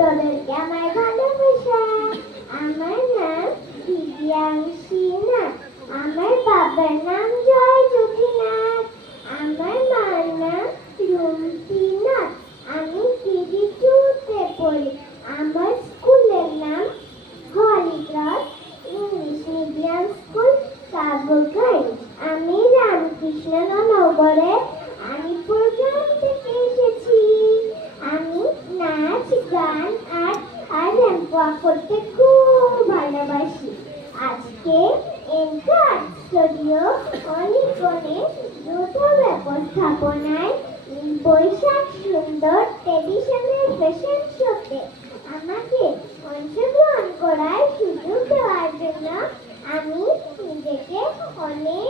তোদেরকে আমার ভালোবাসা। আমার নাম দিব্যাংশী নাথ। আমার বাবার নাম জয় জ্যোতিনাথ। আমার মার নাম রুমতি নাথ। আমি কেজি টুতে পড়ি। আমার স্কুলের নাম holy cross English medium school Kabuganj. আমি রামকৃষ্ণনগরে আলিপুর গ্রাম থেকে এসেছি। আমি নাচ গান আর করতে খুব ভালোবাসি। আজকে এনকার স্টুডিও অনেক দ্রুত ব্যবস্থাপনায় বৈশাখ সুন্দর টেলিভিশনের ফ্যাশন শোতে আমাকে অংশগ্রহণ করার সুযোগ দেওয়ার জন্য আমি নিজেকে অনেক